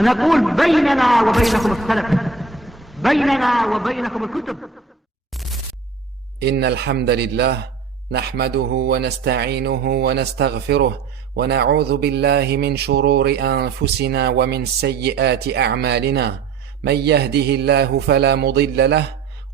أنا أقول بيننا وبينكم السلف، بيننا وبينكم الكتب. إن الحمد لله نحمده ونستعينه ونستغفره ونعوذ بالله من شرور أنفسنا ومن سيئات أعمالنا. من يهده الله فلا مضل له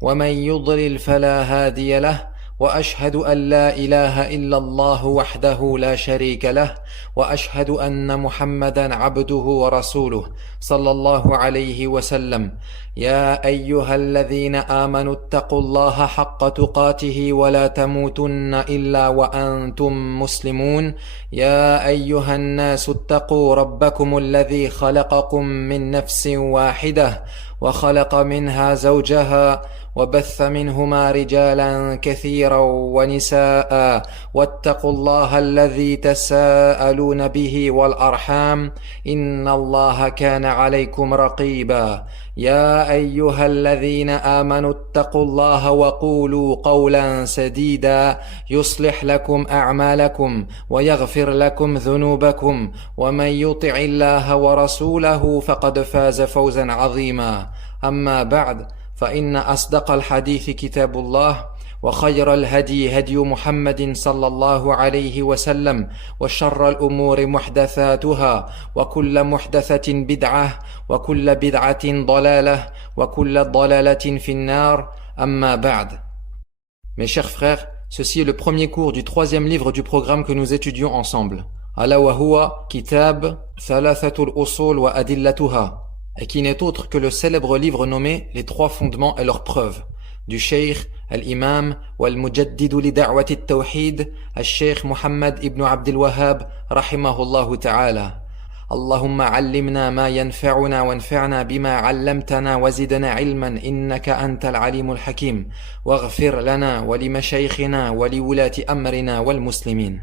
ومن يضلل فلا هادي له، وأشهد أن لا إله إلا الله وحده لا شريك له، وأشهد أن محمدا عبده ورسوله صلى الله عليه وسلم. يا أيها الذين آمنوا اتقوا الله حق تقاته ولا تموتن إلا وأنتم مسلمون. يا أيها الناس اتقوا ربكم الذي خلقكم من نفس واحدة وخلق منها زوجها وبث منهما رجالا كثيرا ونساء، واتقوا الله الذي تساءلون به والأرحام إن الله كان عليكم رقيبا. يا أيها الذين آمنوا اتقوا الله وقولوا قولا سديدا يصلح لكم أعمالكم ويغفر لكم ذنوبكم، ومن يطع الله ورسوله فقد فاز فوزا عظيما. أما بعد، فإن أصدق الحديث كتاب الله، وخير الهدي هدي محمد صلى الله عليه وسلم، وشر الأمور محدثاتها، وكل محدثة بدعة، وكل بدعة ضلالة، وكل ضلالة في النار. أما بعد. Mes chers frères, ceci est le premier cours du troisième livre du programme que nous étudions ensemble. Ala wa huwa kitab Thalathatul Usul wa Adillatuha, et qui n'est autre que le célèbre livre nommé Les trois fondements et leurs preuves, du Cheikh al-Imam wal-Mujaddid li da'wati al-Tawhid, al-Cheikh Muhammad ibn Abdul Wahhab, rahimahullahu ta'ala. اللهم علمنا ما ينفعنا وانفعنا بما علمتنا وزدنا علما إنك أنت العليم الحكيم واغفر لنا ولمشايخنا ولولاة أمرنا والمسلمين.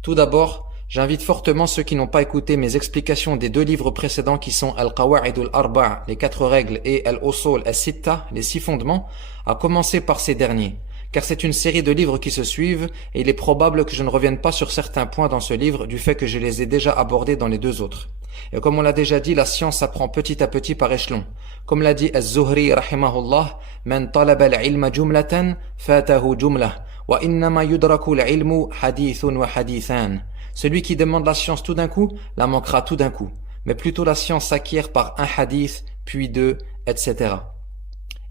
Tout d'abord, j'invite fortement ceux qui n'ont pas écouté mes explications des deux livres précédents qui sont Al-Qawa'id al-Arba', les 4 règles, et Al-Usul al-Sitta, les 6 fondements, à commencer par ces derniers. Car c'est une série de livres qui se suivent et il est probable que je ne revienne pas sur certains points dans ce livre du fait que je les ai déjà abordés dans les deux autres. Et comme on l'a déjà dit, la science s'apprend petit à petit par échelon. Comme l'a dit Az-Zuhri rahimahullah, Man talaba al-ilma jumlatan fatahu jumlah wa innama yudraku al-ilmu hadithun wa hadithan. Celui qui demande la science tout d'un coup, la manquera tout d'un coup. Mais plutôt la science s'acquiert par un hadith, puis deux, etc.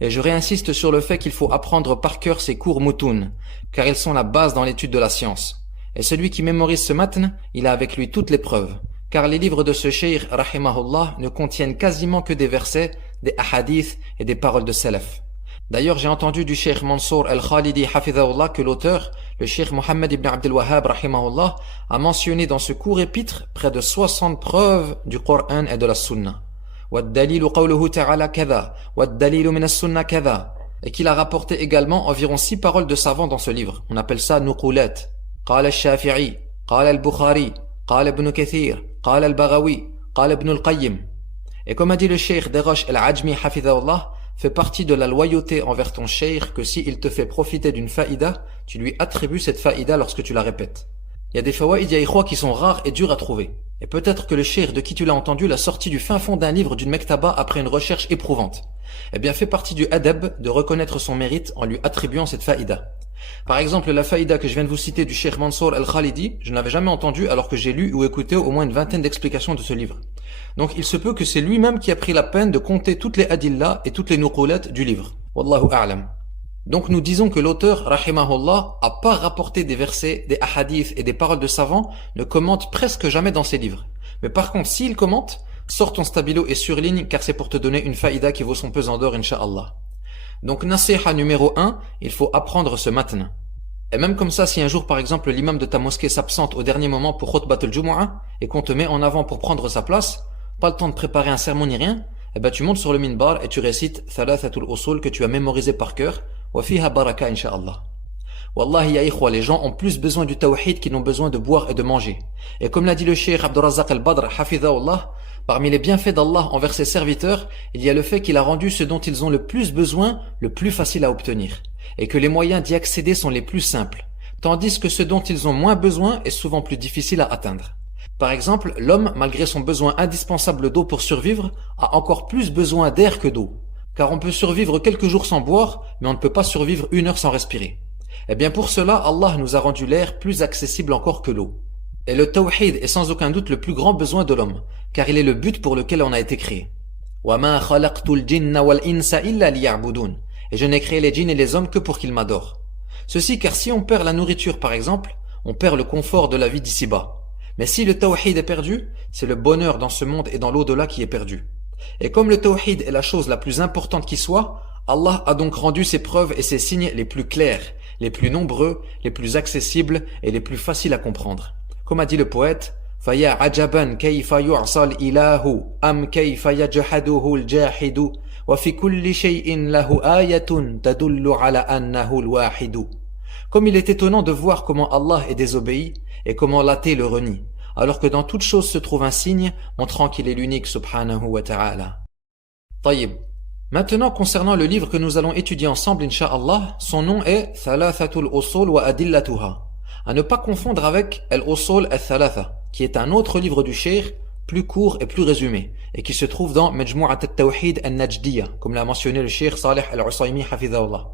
Et je réinsiste sur le fait qu'il faut apprendre par cœur ces cours moutoun, car ils sont la base dans l'étude de la science. Et celui qui mémorise ce matn, il a avec lui toutes les preuves. Car les livres de ce cheikh, rahimahullah, ne contiennent quasiment que des versets, des ahadiths et des paroles de salaf. D'ailleurs, j'ai entendu du cheikh Mansour al-Khalidi hafidhahullah que l'auteur, le cheikh Muhammad ibn Abdul Wahhab rahimahullah, a mentionné dans ce court épître près de 60 preuves du Coran et de la Sunna. وَالدَّلِيلُ قَوْلُهُ تَعَالَى كَذَا وَالدَّلِيلُ مِنَ السُّنَّةِ كَذَا, et qu'il a rapporté également environ 6 paroles de savants dans ce livre. On appelle ça nuqulat. قال الشافعي قال البخاري قال ابن كثير قال البغوي قال ابن القيم. Et comme a dit le cheikh Derosh al-Ajmi hafidhahullah, fait partie de la loyauté envers ton cheikh que si il te fait profiter d'une faïda, tu lui attribues cette faïda lorsque tu la répètes. Il y a des fawaïd ya ikhwa qui sont rares et durs à trouver. Et peut-être que le cheikh de qui tu l'as entendu l'a sorti du fin fond d'un livre d'une mektaba après une recherche éprouvante. Eh bien, fait partie du adab de reconnaître son mérite en lui attribuant cette faïda. Par exemple, la faïda que je viens de vous citer du cheikh Mansour al-Khalidi, je n'avais jamais entendu alors que j'ai lu ou écouté au moins une vingtaine d'explications de ce livre. Donc il se peut que c'est lui-même qui a pris la peine de compter toutes les adillas et toutes les nuqulat du livre. Wallahu a'lam. Donc nous disons que l'auteur, rahimahullah, à part rapporter des versets, des ahadiths et des paroles de savants, ne commente presque jamais dans ses livres. Mais par contre, s'il commente, sors ton stabilo et surligne, car c'est pour te donner une faïda qui vaut son pesant d'or, incha'Allah. Donc nasiha numéro 1, il faut apprendre ce matn. Et même comme ça, si un jour par exemple l'imam de ta mosquée s'absente au dernier moment pour khutbat al-Jumu'ah et qu'on te met en avant pour prendre sa place, pas le temps de préparer un sermon ni rien, eh ben tu montes sur le minbar et tu récites Thalathatul Usul que tu as mémorisé par cœur, wa fiha baraka incha'Allah. Wallahi ya ikhwa, les gens ont plus besoin du tawhid qu'ils n'ont besoin de boire et de manger. Et comme l'a dit le cheikh Abdurrazzaq al-Badr hafidhahullah, parmi les bienfaits d'Allah envers ses serviteurs, il y a le fait qu'il a rendu ce dont ils ont le plus besoin le plus facile à obtenir, et que les moyens d'y accéder sont les plus simples, tandis que ce dont ils ont moins besoin est souvent plus difficile à atteindre. Par exemple, l'homme, malgré son besoin indispensable d'eau pour survivre, a encore plus besoin d'air que d'eau. Car on peut survivre quelques jours sans boire, mais on ne peut pas survivre 1 heure sans respirer. Eh bien pour cela, Allah nous a rendu l'air plus accessible encore que l'eau. Et le tawhid est sans aucun doute le plus grand besoin de l'homme, car il est le but pour lequel on a été créé. وَمَا خَلَقْتُ الْجِنَّ وَالْإِنسَ إِلَّا لِيَعْبُدُونَ. Et je n'ai créé les djinns et les hommes que pour qu'ils m'adorent. Ceci car si on perd la nourriture par exemple, on perd le confort de la vie d'ici-bas. Mais si le tawhid est perdu, c'est le bonheur dans ce monde et dans l'au-delà qui est perdu. Et comme le tawhid est la chose la plus importante qui soit, Allah a donc rendu ses preuves et ses signes les plus clairs, les plus nombreux, les plus accessibles et les plus faciles à comprendre. Comme a dit le poète, فَيَا عَجَبًا كَيْفَ يُعْصَى الْإِلَهُ أَمْ كَيْفَ يَجْحَدُهُ الْجَاحِدُ وَفِي كُلِّ شَيْءٍ لَهُ آيَةٌ تَدُلُّ عَلَى أَنَّهُ الْوَاحِدُ. Comme il est étonnant de voir comment Allah est désobéi et comment l'athée le renie, alors que dans toute chose se trouve un signe montrant qu'il est l'unique subhanahu wa ta'ala. Tayyib. Maintenant, concernant le livre que nous allons étudier ensemble, incha'Allah, son nom est Thalathatul Usul wa Adillatuha. À ne pas confondre avec Al-Usul al-Thalatha, qui est un autre livre du Cheikh, plus court et plus résumé, et qui se trouve dans Majmu'at al-Tawhid al-Najdiyya, comme l'a mentionné le Cheikh Salih al-Usaymi hafidhahullah.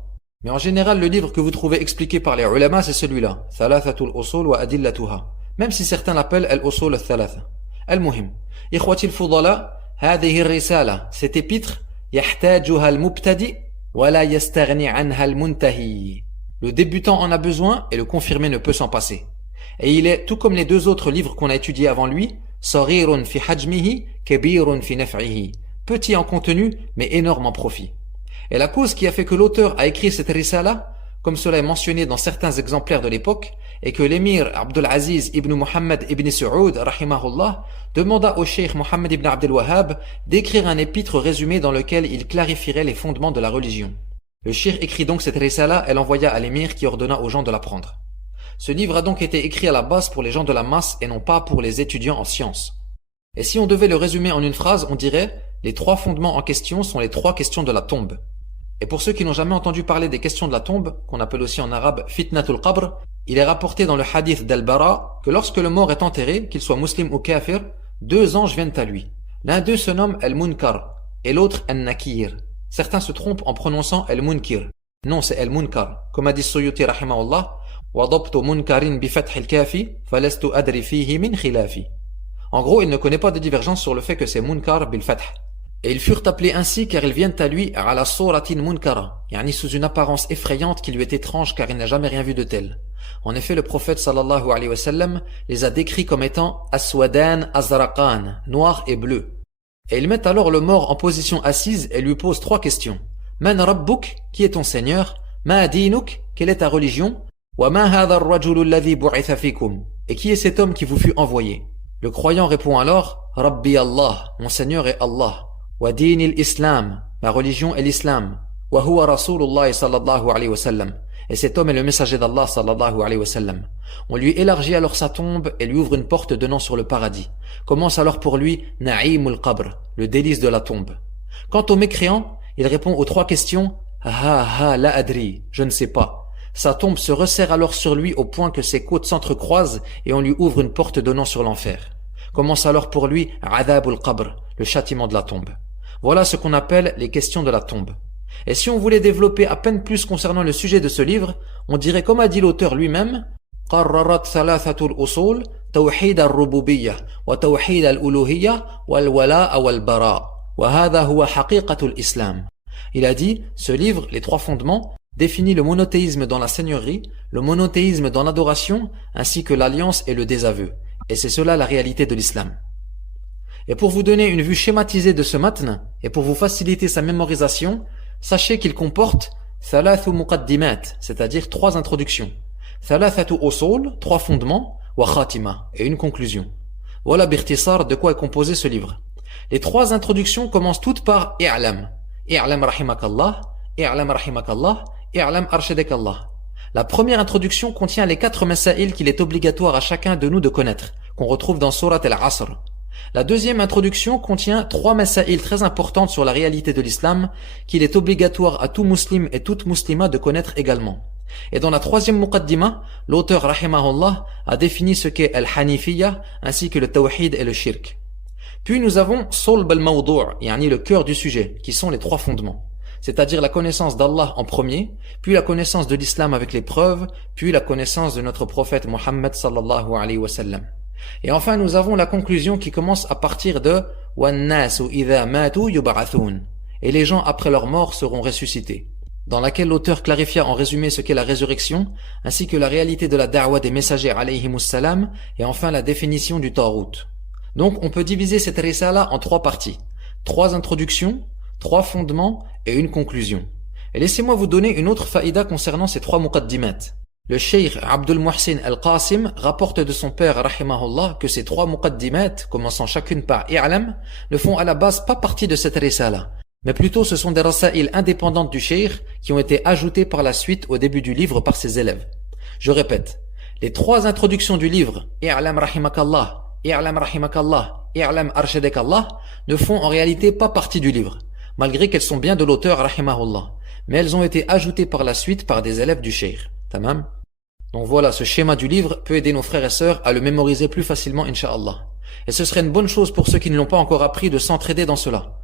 Mais en général, le livre que vous trouvez expliqué par les ulama, c'est celui-là, Thalathatul Usul wa Adillatuha, même si certains l'appellent Al-Usul al-Thalatha. Al-Muhim. Ikhwati al-Fudala, هذه الرسالة, cet épître, يحتاجها المبتدئ ولا يستغني عنها المنتهي. Le débutant en a besoin et le confirmé ne peut s'en passer. Et il est, tout comme les 2 autres livres qu'on a étudiés avant lui, صغير في حجمه كبير في نفعه. Petit en contenu, mais énorme en profit. Et la cause qui a fait que l'auteur a écrit cette risala, comme cela est mentionné dans certains exemplaires de l'époque, est que l'émir Abdul Aziz ibn Muhammad ibn Saoud, rahimahullah, demanda au cheikh Muhammad ibn Abdel Wahhab d'écrire un épître résumé dans lequel il clarifierait les fondements de la religion. Le cheikh écrit donc cette risala et l'envoya à l'émir qui ordonna aux gens de l'apprendre. Ce livre a donc été écrit à la base pour les gens de la masse et non pas pour les étudiants en sciences. Et si on devait le résumer en une phrase, on dirait « Les 3 fondements en question sont les 3 questions de la tombe ». Et pour ceux qui n'ont jamais entendu parler des questions de la tombe, qu'on appelle aussi en arabe « Fitnatul Qabr », il est rapporté dans le hadith d'Al-Bara que lorsque le mort est enterré, qu'il soit musulman ou kafir, 2 anges viennent à lui. L'un d'eux se nomme Al-Munkar et l'autre Al-Nakir. Certains se trompent en prononçant Al-Munkir. Non, c'est Al-Munkar. Comme a dit Suyuti rahimahullah, وَضَبْتُ مُنْكَرٍ بِفَتْحِ الْكَافِ فَلَسْتُ أَدْرِ فِيهِ مِنْ خِلَافِ. En gros, il ne connaît pas de divergence sur le fait que c'est Munkar bil-Fath. Et ils furent appelés ainsi car ils viennent à lui ala suratin munkara, yani sous une apparence effrayante qui lui est étrange car il n'a jamais rien vu de tel. En effet, le prophète sallallahu alayhi wa sallam les a décrits comme étant aswadan azraqan, noir et bleu. Et ils mettent alors le mort en position assise et lui posent 3 questions. Man rabbuk, qui est ton Seigneur? Ma dinuk, quelle est ta religion? Wa ma hadha ar-rajulu alladhi bu'itha fikum, et qui est cet homme qui vous fut envoyé? Le croyant répond alors, Rabbi Allah, mon Seigneur est Allah. Wa din al-Islam, ma religion est l'Islam. Wa huwa Rasulullah sallallahu alayhi wa sallam, et cet homme est le messager d'Allah sallallahu alayhi wa sallam. On lui élargit alors sa tombe et lui ouvre une porte donnant sur le paradis. Commence alors pour lui Na'imul Qabr, le délice de la tombe. Quant au mécréant, il répond aux 3 questions la adri, je ne sais pas. Sa tombe se resserre alors sur lui au point que ses côtes s'entrecroisent et on lui ouvre une porte donnant sur l'enfer. Commence alors pour lui Adhabul Qabr, le châtiment de la tombe. Voilà ce qu'on appelle les questions de la tombe. Et si on voulait développer à peine plus concernant le sujet de ce livre, on dirait comme a dit l'auteur lui-même, قررت ثلاثة الأصول توحيد الربوبية وتوحيد الألوهية والولاء والبراء وهذا هو حقيقة الإسلام. Il a dit, ce livre, les 3 fondements, définit le monothéisme dans la seigneurie, le monothéisme dans l'adoration, ainsi que l'alliance et le désaveu. Et c'est cela la réalité de l'islam. Et pour vous donner une vue schématisée de ce matn, et pour vous faciliter sa mémorisation, sachez qu'il comporte thalathu muqaddimat, c'est-à-dire 3 introductions. Thalathu usul, 3 fondements, wa khatima, et une conclusion. Voilà bikhtisar de quoi est composé ce livre. Les 3 introductions commencent toutes par i'lam. I'lam rahimakallah, i'lam rahimakallah, i'lam arshadekallah. La première introduction contient les 4 masaïl qu'il est obligatoire à chacun de nous de connaître, qu'on retrouve dans Surat al-Asr. La deuxième introduction contient 3 masaïl très importantes sur la réalité de l'islam qu'il est obligatoire à tout musulman et toute muslima de connaître également. Et dans la troisième muqaddima, l'auteur rahimahullah a défini ce qu'est al-hanifiyya ainsi que le tawhid et le shirk. Puis nous avons solb al-mawdu', yani le cœur du sujet, qui sont les trois fondements. C'est-à-dire la connaissance d'Allah en premier, puis la connaissance de l'islam avec les preuves, puis la connaissance de notre prophète Muhammad sallallahu alayhi wa sallam. Et enfin nous avons la conclusion qui commence à partir de « وَالنَّاسُ إِذَا مَاتُوا يُبْعَثُونَ » et les gens après leur mort seront ressuscités, dans laquelle l'auteur clarifia en résumé ce qu'est la résurrection, ainsi que la réalité de la da'wa des messagers alayhimus salam, et enfin la définition du Tawhut. Donc on peut diviser cette risala en trois parties, 3 introductions, 3 fondements et une conclusion. Et laissez-moi vous donner une autre faïda concernant ces 3 muqaddimat. Le cheikh Abdul Muhsin al-Qasim rapporte de son père rahimahullah que ces 3 muqaddimat, commençant chacune par i'lam, ne font à la base pas partie de cette risala, mais plutôt ce sont des rasaïl indépendantes du cheikh qui ont été ajoutées par la suite au début du livre par ses élèves. Je répète, les 3 introductions du livre i'lam rahimakallah, i'lam rahimakallah, i'lam arshadakallah ne font en réalité pas partie du livre, malgré qu'elles sont bien de l'auteur rahimahullah, mais elles ont été ajoutées par la suite par des élèves du cheikh. Tamam. Donc voilà, ce schéma du livre peut aider nos frères et sœurs à le mémoriser plus facilement, incha'Allah. Et ce serait une bonne chose pour ceux qui ne l'ont pas encore appris de s'entraider dans cela.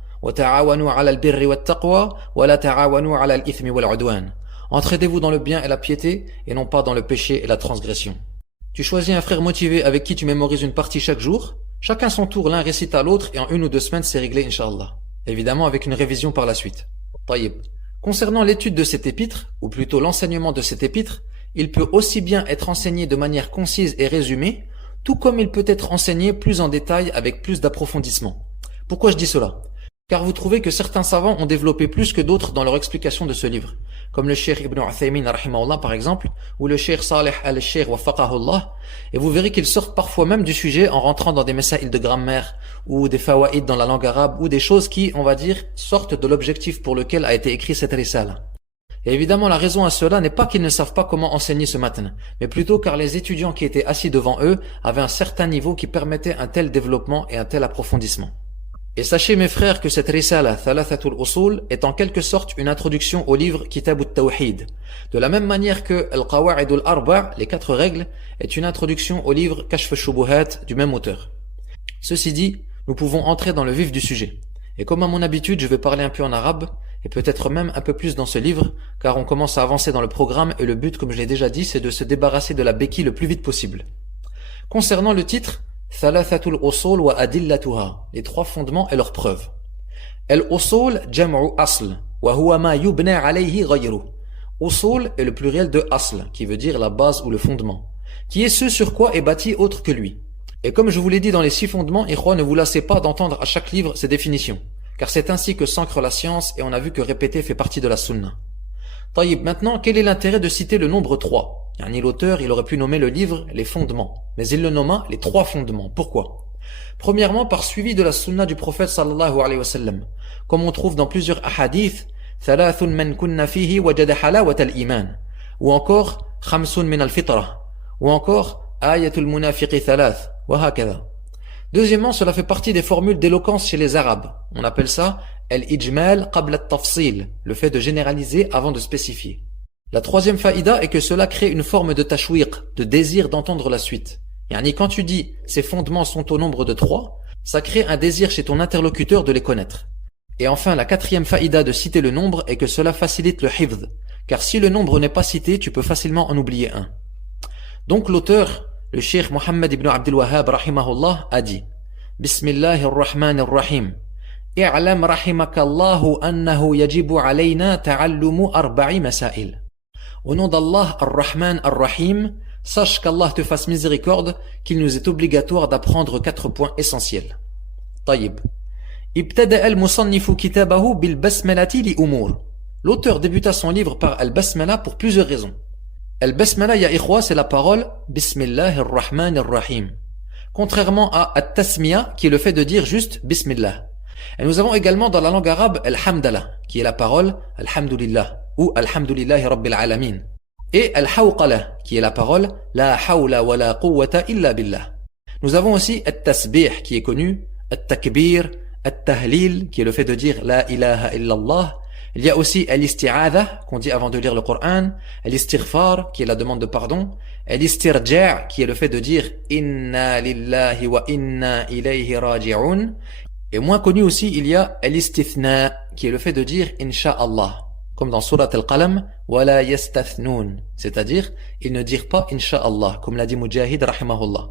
Entraidez-vous dans le bien et la piété, et non pas dans le péché et la transgression. Tu choisis un frère motivé avec qui tu mémorises une partie chaque jour. Chacun son tour, l'un récite à l'autre, et en 1 ou 2 semaines, c'est réglé, incha'Allah. Évidemment, avec une révision par la suite. Taïb. Concernant l'étude de cet épître, ou plutôt l'enseignement de cet épître, il peut aussi bien être enseigné de manière concise et résumée, tout comme il peut être enseigné plus en détail avec plus d'approfondissement. Pourquoi je dis cela? Car vous trouvez que certains savants ont développé plus que d'autres dans leur explication de ce livre, comme le Cheikh Ibn Uthaymin rahimahullah par exemple, ou le Cheikh Saleh al-Cheikh waffaqahullah, et vous verrez qu'ils sortent parfois même du sujet en rentrant dans des masaïl de grammaire, ou des fawaïd dans la langue arabe, ou des choses qui, on va dire, sortent de l'objectif pour lequel a été écrit cette risala. Et évidemment, la raison à cela n'est pas qu'ils ne savent pas comment enseigner ce matin, mais plutôt car les étudiants qui étaient assis devant eux avaient un certain niveau qui permettait un tel développement et un tel approfondissement. Et sachez mes frères que cette risala Thalathatul Usul est en quelque sorte une introduction au livre Kitab al-Tawhid, de la même manière que Al-Qawa'id al-Arba', les 4 règles, est une introduction au livre Kashf al-Shubuhat du même auteur. Ceci dit, nous pouvons entrer dans le vif du sujet. Et comme à mon habitude, je vais parler un peu en arabe, et peut-être même un peu plus dans ce livre, car on commence à avancer dans le programme et le but, comme je l'ai déjà dit, c'est de se débarrasser de la béquille le plus vite possible. Concernant le titre, Thalathatul Usul wa adillatuha, les 3 fondements et leurs preuves. Al-Usul jam'u asl, wa huwa ma yubna alayhi ghayru. Usul est le pluriel de asl, qui veut dire la base ou le fondement, qui est ce sur quoi est bâti autre que lui. Et comme je vous l'ai dit dans les 6 fondements, ikhwa, ne vous lassez pas d'entendre à chaque livre ces définitions, car c'est ainsi que s'ancre la science et on a vu que répéter fait partie de la sunna. Taïb, maintenant, quel est l'intérêt de citer le nombre 3? Yani l'auteur, il aurait pu nommer le livre les fondements, mais il le nomma les 3 fondements. Pourquoi? Premièrement, par suivi de la sunna du prophète sallallahu alayhi wa sallam, comme on trouve dans plusieurs hadiths, thalathun man kunna fihi wajada halawat al-iman, ou encore khamsun min al-fitra, ou encore ayatul munafiqi thalath, wa hakadha. Deuxièmement, cela fait partie des formules d'éloquence chez les Arabes. On appelle ça al-ijmal qabla at-tafsil, le fait de généraliser avant de spécifier. La troisième faïda est que cela crée une forme de tashwiq, de désir d'entendre la suite. Yani quand tu dis « ces fondements sont au nombre de 3 », ça crée un désir chez ton interlocuteur de les connaître. Et enfin, la quatrième faïda de citer le nombre est que cela facilite le hifdh, car si le nombre n'est pas cité, tu peux facilement en oublier un. Donc l'auteur, le cheikh Mohammed ibn Abdul Wahhab rahimahullah, a dit « Bismillahirrahmanirrahim. I'lam rahimakallahu annahu yajibu alayna ta'allumu 4 masail. » Au nom d'Allah, Ar-Rahman, Ar-Rahim, sache qu'Allah te fasse miséricorde, qu'il nous est obligatoire d'apprendre 4 points essentiels. Taïb. Ibtada al-musannifu kitabahu bil basmalati li umur. L'auteur débuta son livre par al-basmala pour plusieurs raisons. Al-basmala, ya ikhwa, c'est la parole Bismillahir-Rahmanir-Rahim. Contrairement à at-tasmiya, qui est le fait de dire juste Bismillah. Et nous avons également dans la langue arabe al-hamdala, qui est la parole Alhamdulillah ou Alhamdulillahi Rabbil Alamin. Et al-hawqala, qui est la parole La hawla wa la quwwata illa billah. Nous avons aussi at-tasbih, qui est connu, at-takbir, at-tahlil, qui est le fait de dire La ilaha illallah, Il y a aussi al-isti'adha, qu'on dit avant de lire le Coran, al-istighfar, qui est la demande de pardon, al-istirja', qui est le fait de dire inna lillahi wa inna ilayhi raji'un. Et moins connu aussi, il y a al-istithna, qui est le fait de dire insha'Allah, comme dans Surat al-Qalam, wala yastathnoun, c'est-à-dire ils ne dirent pas insha'Allah, comme l'a dit Mujahid rahimahullah.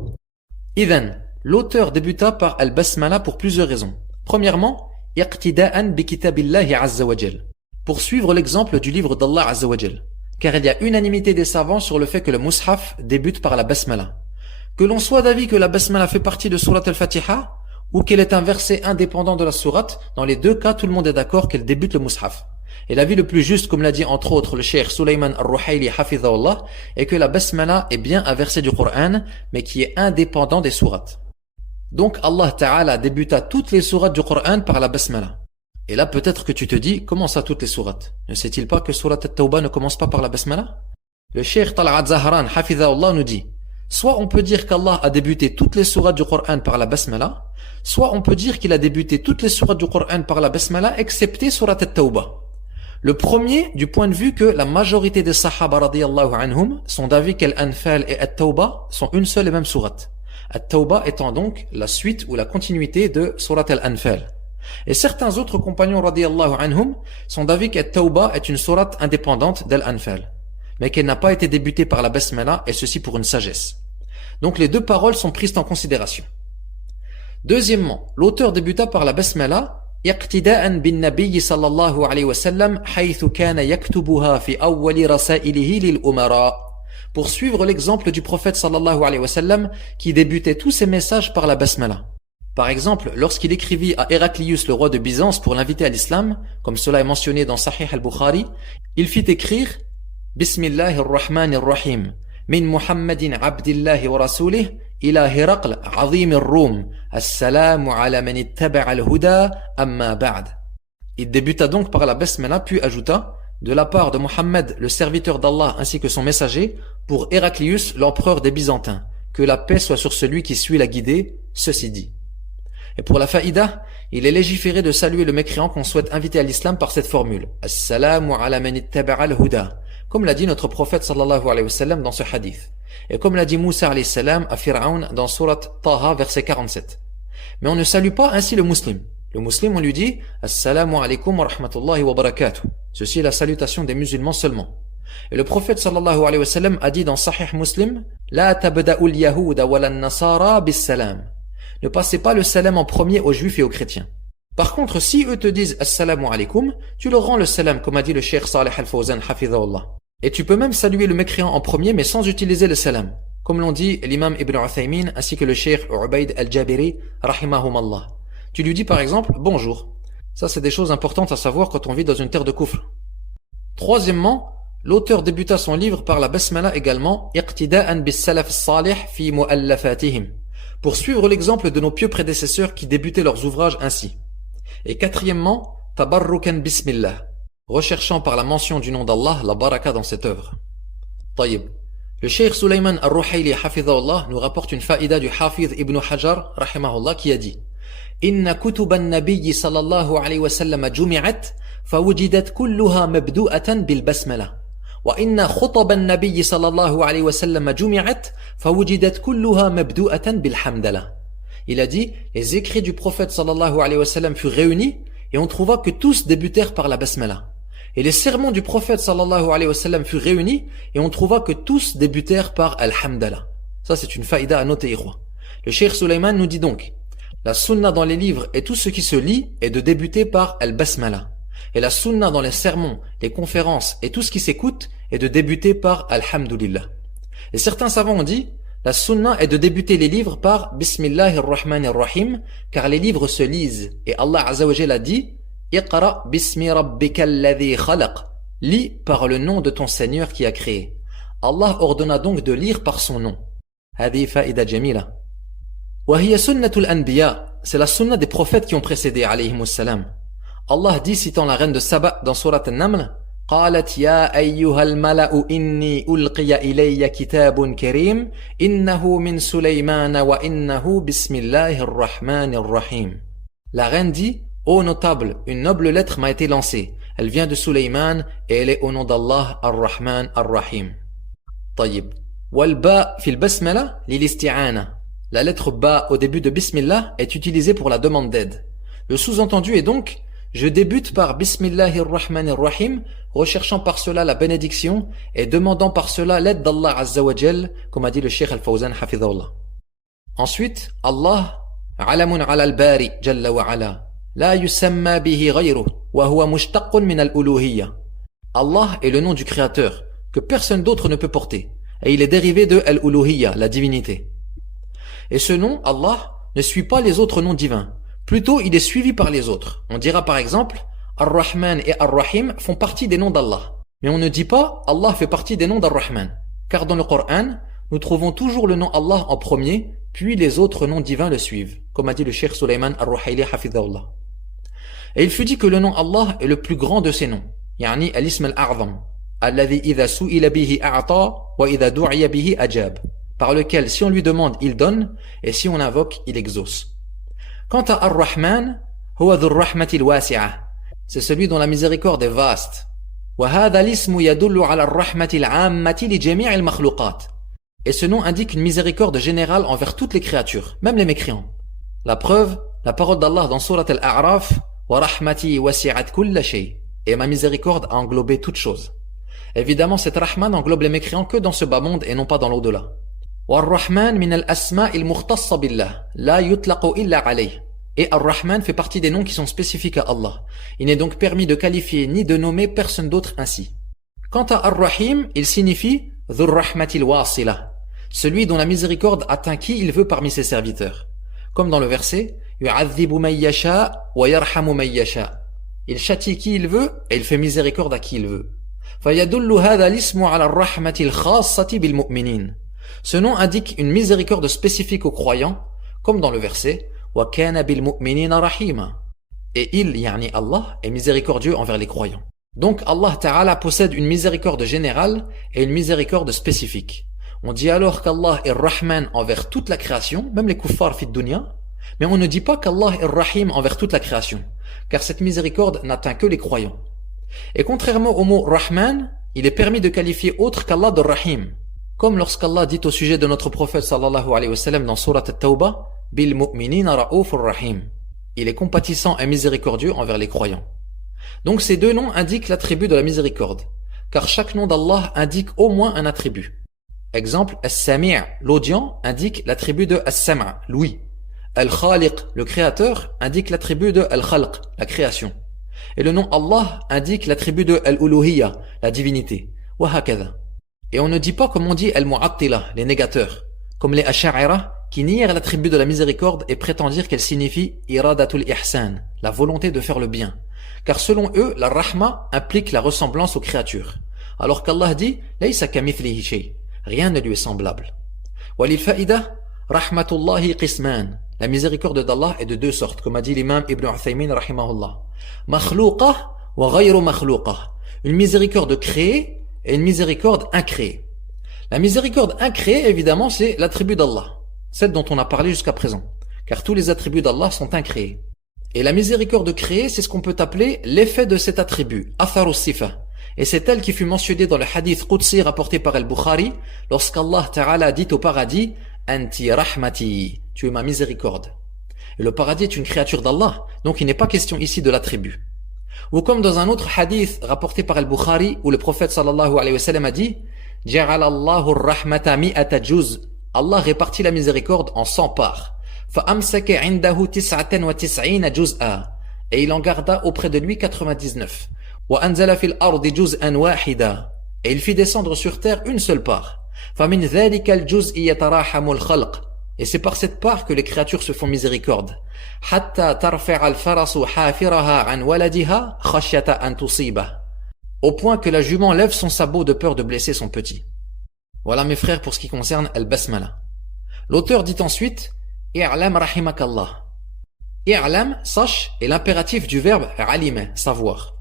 Idhan, l'auteur débuta par al-basmala pour plusieurs raisons. Premièrement, iqtida'an bi kitabillahi azza wa jal, pour suivre l'exemple du livre d'Allah azza wa jal, car il y a unanimité des savants sur le fait que le mushaf débute par la basmala. Que l'on soit d'avis que la basmala fait partie de Surat al-Fatiha, ou qu'elle est un verset indépendant de la sourate, dans les deux cas, tout le monde est d'accord qu'elle débute le mushaf. Et l'avis le plus juste, comme l'a dit entre autres le cheikh Sulaiman al-Ruhayli hafidhahullah, est que la basmala est bien un verset du Coran, mais qui est indépendant des sourates. Donc Allah Ta'ala débuta toutes les sourates du Coran par la basmala. Et là peut-être que tu te dis, comment ça toutes les sourates? Ne sait-il pas que Surat al-Tawbah ne commence pas par la basmala? Le cheikh Tal'at Zahran hafidhahullah nous dit, soit on peut dire qu'Allah a débuté toutes les sourates du Coran par la basmala, soit on peut dire qu'il a débuté toutes les sourates du Coran par la basmala, excepté Surat al-Tawbah. Le premier, du point de vue que la majorité des sahaba radiyallahu anhum sont d'avis qu'Al-Anfal et At-Tawbah sont une seule et même sourate. At-Tawbah étant donc la suite ou la continuité de Surat Al-Anfal. Et certains autres compagnons radiyallahu anhum sont d'avis qu'At-Tawbah est une sourate indépendante d'Al-Anfal, mais qu'elle n'a pas été débutée par la basmala, et ceci pour une sagesse. Donc les deux paroles sont prises en considération. Deuxièmement, l'auteur débuta par la basmala اقتداء بالنبي صلى الله عليه وسلم حيث كان يكتبها في أول رسائله للأمراء, pour suivre l'exemple du prophète sallallahu alayhi wa sallam qui débutait tous ses messages par la basmala. Par exemple, lorsqu'il écrivit à Héraclius, le roi de Byzance, pour l'inviter à l'islam, comme cela est mentionné dans Sahih al-Bukhari, il fit écrire Bismillahir Rahmanir Rahim min Muhammadin Abdillahi wa Rasulih ila Hiraql Azim al-Rum Assalamu ala man ittaba'a al-huda amma ba'd. Il débuta donc par la basmala, puis ajouta de la part de Mohammed, le serviteur d'Allah, ainsi que son messager, pour Héraclius, l'empereur des Byzantins, que la paix soit sur celui qui suit la guidée, ceci dit. Et pour la faïda, il est légiféré de saluer le mécréant qu'on souhaite inviter à l'islam par cette formule Assalamu ala man ittaba'a al-huda, comme l'a dit notre prophète sallallahu alayhi wa sallam dans ce hadith, et comme l'a dit Moussa alayhi salam à Fir'aun dans Surat Taha verset 47. Mais on ne salue pas ainsi le musulman. Le musulman, on lui dit Assalamu alaykum wa rahmatullahi wa barakatuh. Ceci est la salutation des musulmans seulement. Et le prophète sallallahu alayhi wa sallam a dit dans Sahih Muslim La tabda'ul yahuda wa lan nasara bis salam. Ne passez pas le salam en premier aux juifs et aux chrétiens. Par contre, si eux te disent Assalamu alaykum, tu leur rends le salam, comme a dit le cheikh Salih al-Fawzan hafidhahullah. Et tu peux même saluer le mécréant en premier, mais sans utiliser le salam, comme l'ont dit l'imam Ibn Uthaymin ainsi que le cheikh Ubayd al-Jabiri rahimahumallah. Tu lui dis par exemple bonjour. Ça c'est des choses importantes à savoir quand on vit dans une terre de kufr. Troisièmement, l'auteur débuta son livre par la basmala également iqtida'an bis salaf as-salih fi mu'allafatihim, pour suivre l'exemple de nos pieux prédécesseurs qui débutaient leurs ouvrages ainsi. Et quatrièmement, tabarrukan bismillah, recherchant par la mention du nom d'Allah la baraka dans cette œuvre. Taïb. Le cheikh Sulaiman al-Ruhayli hafidhahullah nous rapporte une faïda du Hafiz Ibn Hajar rahimahullah qui a dit Inna kutub an-nabiy sallallahu alayhi wa sallam jumi'at fawujidat kulluha mabdu'atan bil basmala wa inna khutab an-nabiy sallallahu alayhi wa sallam jumi'at fawujidat kulluha mabdu'atan bil hamdala. Il a dit les écrits du prophète sallallahu alayhi wa sallam furent réunis et on trouva que tous débutèrent par la basmala. Et les sermons du prophète sallallahu alayhi wa sallam furent réunis et on trouva que tous débutèrent par Al-Hamdala. Ça c'est une faïda à noter, ikhwa. Le cheikh Sulaiman nous dit donc la sunna dans les livres et tout ce qui se lit est de débuter par Al-Basmala. Et la sunna dans les sermons, les conférences et tout ce qui s'écoute est de débuter par Alhamdulillah. Et certains savants ont dit la sunna est de débuter les livres par Bismillahir Rahmanir Rahim, car les livres se lisent. Et Allah Azza wa Jalla a dit Iqra bismi rabbikal ladhi khalaq. Lis par le nom de ton Seigneur qui a créé. Allah ordonna donc de lire par son nom. Hadi faïda jamila. Wa hiya sunnatul anbiya. C'est la sunna des prophètes qui ont précédé alayhimus salam. Allah dit citant la reine de Saba dans Surat An-Naml قالت يا أيها الملأ إني ألقي إلي كتاب كريم إنه من سليمان وإنه بسم الله الرحمن الرحيم. La reine dit ô notable, une noble lettre m'a été lancée. Elle vient de Suleyman et elle est au nom d'Allah Ar-Rahman Ar-Rahim. طيب. والباء في البسملة للاستعانة. La lettre ba au début de Bismillah est utilisée pour la demande d'aide. Le sous-entendu est donc je débute par Bismillahir Rahmanir Rahim, recherchant par cela la bénédiction et demandant par cela l'aide d'Allah Azza wa Jal, comme a dit le Cheikh Al-Fawzan Hafidhahullah. Ensuite, Allah علم على الباري جل وعلا لا يسمى به غيره وهو مشتق من الألوهية. Allah est le nom du Créateur que personne d'autre ne peut porter et il est dérivé de Al-Uluhiyya, la divinité. Et ce nom, Allah, ne suit pas les autres noms divins. Plutôt, il est suivi par les autres. On dira par exemple, Ar-Rahman et Ar-Rahim font partie des noms d'Allah. Mais on ne dit pas, Allah fait partie des noms d'Ar-Rahman. Car dans le Coran, nous trouvons toujours le nom Allah en premier, puis les autres noms divins le suivent. Comme a dit le Cheikh Suleyman Ar-Ruhayli Hafidhahullah. Et il fut dit que le nom Allah est le plus grand de ces noms. Yani al-ism al-a'zam. Alladhi idha su'ila bihi a'ta wa idha du'iya bihi ajab. Par lequel, si on lui demande, il donne, et si on invoque, il exauce. Quant à Ar-Rahman, huwa dhur rahmati al-wasi'ah. C'est celui dont la miséricorde est vaste. Wa hadha al-ismu yadullu ala ar-rahmati al-'ammati li jami' al-makhluqat. Et ce nom indique une miséricorde générale envers toutes les créatures, même les mécréants. La preuve, la parole d'Allah dans Surat Al-A'raf, wa rahmati wasi'at kulla shay. Et ma miséricorde a englobé toute chose. Évidemment, cette Rahman englobe les mécréants que dans ce bas monde et non pas dans l'au-delà. Ar-Rahman min al-asma' il-mukhtassa billah, la yutlaqu illa alayh. Et Ar-Rahman fait partie des noms qui sont spécifiques à Allah. Il n'est donc permis de qualifier ni de nommer personne d'autre ainsi. Quant à Ar-Rahim, il signifie dhur rahmatil wasila, celui dont la miséricorde atteint qui il veut parmi ses serviteurs. Comme dans le verset, yu'adhibu man yasha wa yarhamu man yasha. Il châtie qui il veut et il fait miséricorde à qui il veut. فيدل هذا الاسم على الرحمة الخاصة بالمؤمنين. Ce nom indique une miséricorde spécifique aux croyants, comme dans le verset وَكَانَ بِالْمُؤْمِنِينَ رَحِيمًا. Et il, yani Allah, est miséricordieux envers les croyants. Donc Allah Ta'ala possède une miséricorde générale et une miséricorde spécifique. On dit alors qu'Allah est Rahman envers toute la création, même les kuffars fit dunya, mais on ne dit pas qu'Allah est Rahim envers toute la création, car cette miséricorde n'atteint que les croyants. Et contrairement au mot Rahman, il est permis de qualifier autre qu'Allah de Rahim. Comme lorsqu'Allah dit au sujet de notre prophète sallallahu alayhi wa sallam dans Surat At-Tawbah, Bil mu'minina ra'ufur rahim. Il est compatissant et miséricordieux envers les croyants. Donc ces deux noms indiquent l'attribut de la miséricorde, car chaque nom d'Allah indique au moins un attribut. Exemple, As-Sami', l'audient, indique l'attribut de As-Sam', l'ouïe. Al-Khaliq, le créateur, indique l'attribut de Al-Khalq, la création. Et le nom Allah indique l'attribut de Al-Uluhiyya, la divinité. Wa hakadha. Et on ne dit pas comme on dit Al-Mu'attila, les négateurs, comme les Ash'a'ira, qui nièrent l'attribut de la miséricorde et prétendirent qu'elle signifie Iradatul Ihsan, la volonté de faire le bien. Car selon eux, la Rahma implique la ressemblance aux créatures. Alors qu'Allah dit Laysa kamithlihi shay, rien ne lui est semblable. Walil fa'ida, Rahmatullahi qisman. La miséricorde d'Allah est de deux sortes, comme a dit l'imam Ibn Uthaymin rahimahullah. Makhlouqa wa ghayru makhlouqa. Une miséricorde créée et une miséricorde incréée. La miséricorde incréée, évidemment, c'est l'attribut d'Allah, celle dont on a parlé jusqu'à présent, car tous les attributs d'Allah sont incréés. Et la miséricorde créée, c'est ce qu'on peut appeler l'effet de cet attribut, atharu sifa. Et c'est elle qui fut mentionnée dans le hadith Qudsi rapporté par Al-Bukhari, lorsqu'Allah Ta'ala dit au paradis, Anti rahmati, tu es ma miséricorde. Et le paradis est une créature d'Allah, donc il n'est pas question ici de l'attribut. Ou comme dans un autre hadith rapporté par Al-Bukhari, où le prophète sallallahu alayhi wa sallam a dit, Ja'ala Allahu ar-rahmata mi'ata juz. Allah répartit la miséricorde en 100 parts. Fa'amsaka 'indahu 99 juz'a. Et il en garda auprès de lui 99. Wa anzala fil ardi juz'an wahida. Et il fit descendre sur terre une seule part. فَمِنْ ذَلِكَ الْجُزْءِ يَتَرَاحَمُ الْخَلْقِ. Et c'est par cette part que les créatures se font miséricorde. حَتَّى تَرْفِعَ الْفَرَسُ حَافِرَهَا عَنْ وَلَدِهَا خَشْيَةَ أَنْ تُصِيبَهُ. Au point que la jument lève son sabot de peur de blesser son petit. Voilà mes frères pour ce qui concerne Al-Basmala. L'auteur dit ensuite I'lam rahimakallah. I'lam, sache, est l'impératif du verbe alima, savoir.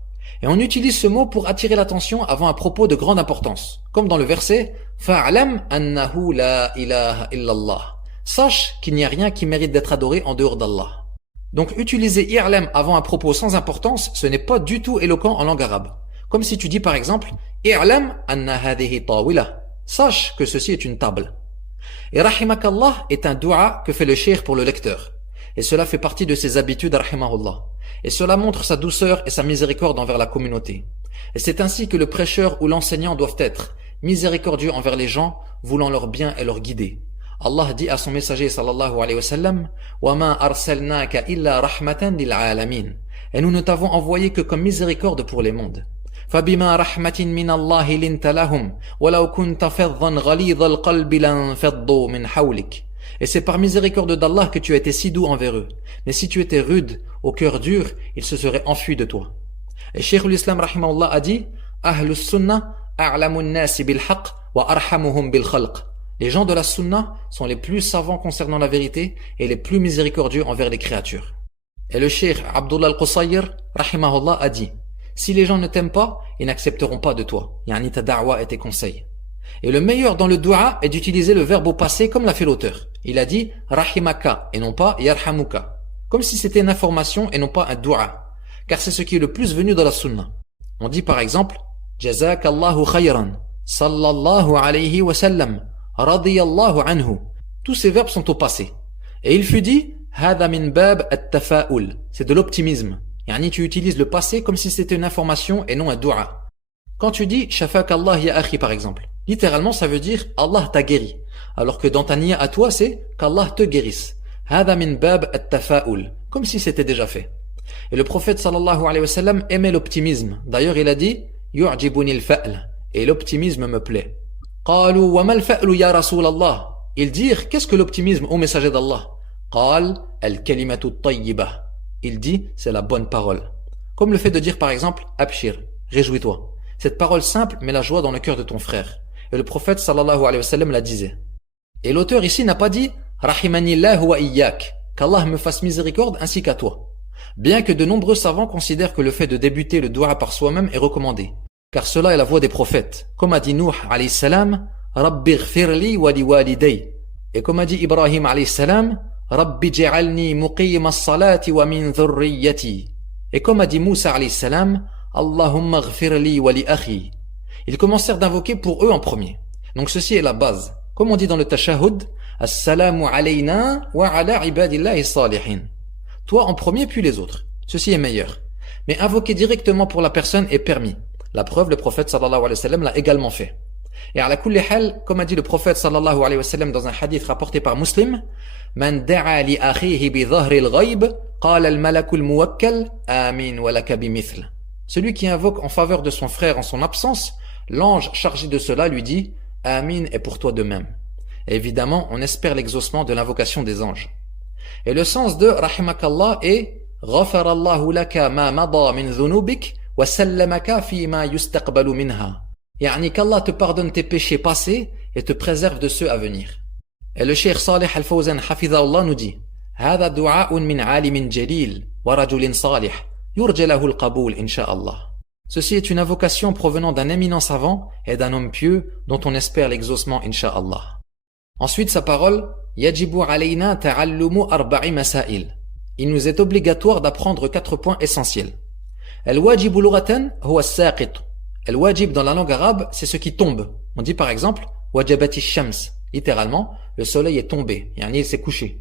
Et on utilise ce mot pour attirer l'attention avant un propos de grande importance, comme dans le verset Fa'alam annahu la ilaha illallah. Sache qu'il n'y a rien qui mérite d'être adoré en dehors d'Allah. Donc utiliser i'lam avant un propos sans importance, ce n'est pas du tout éloquent en langue arabe. Comme si tu dis par exemple i'lam anna hadhihi tawila. Sache que ceci est une table. Et rahimakallah est un dua que fait le cheikh pour le lecteur. Et cela fait partie de ses habitudes rahimahullah. Et cela montre sa douceur et sa miséricorde envers la communauté. Et c'est ainsi que le prêcheur ou l'enseignant doivent être miséricordieux envers les gens, voulant leur bien et leur guider. Allah dit à son messager sallallahu alayhi wa sallam وَمَا أَرْسَلْنَاكَ إِلَّا رَحْمَةً لِلْعَالَمِينَ. Et nous ne t'avons envoyé que comme miséricorde pour les mondes. فَبِمَا رَحْمَةٍ مِّنَ اللَّهِ لِنْتَ لَهُمْ وَلَوْ كُنْتَ فَظًّا غَلِيظَ الْقَلْبِ لَانفَضُّوا مِنْ حَوْلِكَ. Et c'est par miséricorde d'Allah que tu as été si doux envers eux. Mais si tu étais rude, au cœur dur, ils se seraient enfuis de toi. Et Cheikh l'Islam rahimahullah a dit Ahlus Sunnah a'lamun nasi bil haqq wa arhamuhum bil khalq. Les gens de la Sunna sont les plus savants concernant la vérité et les plus miséricordieux envers les créatures. Et le Cheikh Abdullah al-Qusayr rahimahullah a dit si les gens ne t'aiment pas, ils n'accepteront pas de toi. Yani ta da'wa et tes conseils. Et le meilleur dans le dua est d'utiliser le verbe au passé comme l'a fait l'auteur. Il a dit rahimaka et non pas yarhamuka. Comme si c'était une information et non pas un dua. Car c'est ce qui est le plus venu dans la sunna. On dit par exemple Jazakallahu khayran, sallallahu alayhi wa sallam, radiyallahu anhu. Tous ces verbes sont au passé. Et il fut dit Hada min bab at-tafa'ul. C'est de l'optimisme. Yani tu utilises le passé comme si c'était une information et non un dua. Quand tu dis Shafakallah ya akhi par exemple, littéralement ça veut dire Allah t'a guéri. Alors que dans ta niya à toi c'est qu'Allah te guérisse. Hada min bab at-tafa'ul. Comme si c'était déjà fait. Et le prophète sallallahu alayhi wa sallam aimait l'optimisme. D'ailleurs il a dit Yu'jibuni al-fa'l. Et l'optimisme me plaît. Qalu wa ma al-fa'lu ya Rasulallah. Ils dirent qu'est-ce que l'optimisme au messager d'Allah? Qal al-kalimatu at-tayyibah. Il dit c'est la bonne parole. Comme le fait de dire par exemple Abshir, réjouis-toi. Cette parole simple met la joie dans le cœur de ton frère. Et le prophète sallallahu alayhi wa sallam la disait. Et l'auteur ici n'a pas dit Rahimanillahu wa iyyak, qu'Allah me fasse miséricorde ainsi qu'à toi. Bien que de nombreux savants considèrent que le fait de débuter le dua par soi-même est recommandé. Car cela est la voie des prophètes. Comme a dit Nuh alayhi salam, Rabbi ghfirli wa li waliday. Et comme a dit Ibrahim alayhi salam, Rabbi j'alni muqim as-salati wa min dhurriyyati. Et comme a dit Moussa alayhi salam, Allahumma ghfirli wa li akhi. Ils commencèrent d'invoquer pour eux en premier. Donc ceci est la base. Comme on dit dans le tashahhud, Assalamu alayna wa ala ibadillahi salihin. Toi en premier puis les autres. Ceci est meilleur. Mais invoquer directement pour la personne est permis. La preuve, le prophète sallallahu alayhi wa sallam l'a également fait. Et à la kulli hal, comme a dit le prophète sallallahu alayhi wa sallam dans un hadith rapporté par Muslim, Man da'a li akhihi bi dhahri al-ghayb, qala al-malaku al-muwakkal, amin wa laka bimithl. Celui qui invoque en faveur de son frère en son absence, l'ange chargé de cela lui dit Amin est pour toi de même. Et évidemment, on espère l'exaucement de l'invocation des anges. Et le sens de Rahimakallah est Ghafarallahu laka ma mada min dhunubik wa sallamaka fi ma yustaqbalu minha. Yani qu'Allah te pardonne tes péchés passés et te préserve de ceux à venir. Et le Cheikh Salih Al-Fawzan Hafidhahullah nous dit هذا دعاء من عالم جليل ورجل صالح يرجى له القبول إن شاء الله. Ceci est une invocation provenant d'un éminent savant et d'un homme pieux dont on espère l'exaucement incha'Allah. Ensuite sa parole يجب علينا تعلم 4 مسائل. Il nous est obligatoire d'apprendre 4 points essentiels. الواجب لغة هو الساقط. الواجب dans la langue arabe c'est ce qui tombe. On dit par exemple وجبت الشمس. Littéralement, le soleil est tombé, يعني il s'est couché.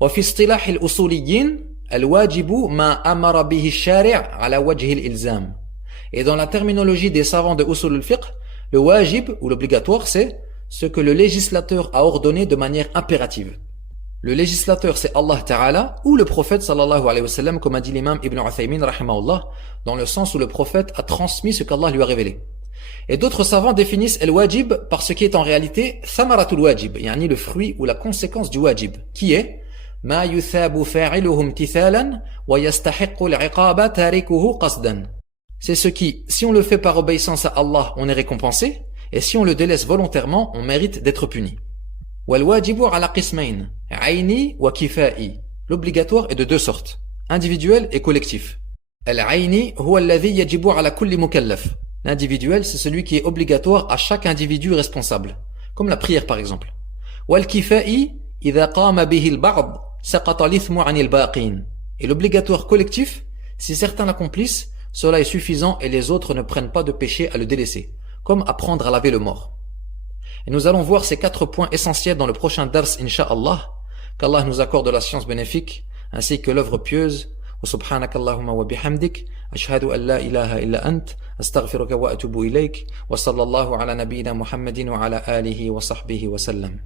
وفي اصطلاح الأصوليين الواجب ما أمر به الشارع على وجه الإلزام. Et dans la terminologie des savants de usul al-fiqh, le wajib ou l'obligatoire c'est ce que le législateur a ordonné de manière impérative. Le législateur c'est Allah Ta'ala ou le prophète sallallahu alayhi wa sallam comme a dit l'imam Ibn Uthaymin rahimahullah dans le sens où le prophète a transmis ce qu'Allah lui a révélé. Et d'autres savants définissent al-wajib par ce qui est en réalité thamaratul wajib, yani le fruit ou la conséquence du wajib, qui est ma yuthabu fa'iluhu imtithalan wa yastahiqqu al-'iqaba tarikuhu qasdan. C'est ce qui, si on le fait par obéissance à Allah, on est récompensé, et si on le délaisse volontairement, on mérite d'être puni. Wal-wajibu ala qismayn, 'ayni wa kifa'i. L'obligatoire est de 2 sortes, individuel et collectif. Al-'ayni huwa alladhi yajibu ala kulli mukallaf. L'individuel, c'est celui qui est obligatoire à chaque individu responsable, comme la prière par exemple. Wal-kifa'i idha qama bihi al-ba'd saqata l'ithmu 'ani al-baqin. Et l'obligatoire collectif, si certains l'accomplissent, cela est suffisant et les autres ne prennent pas de péché à le délaisser, comme apprendre à laver le mort. Et nous allons voir ces 4 points essentiels dans le prochain dars, incha'Allah, qu'Allah nous accorde la science bénéfique, ainsi que l'œuvre pieuse. Wa subhanakallahumma wa bihamdik, ashhadu an la ilaha illa ant, astaghfiruka wa atubu ilayk, wa sallallahu ala nabiyyina Muhammadin wa ala alihi wa sahbihi wa sallam.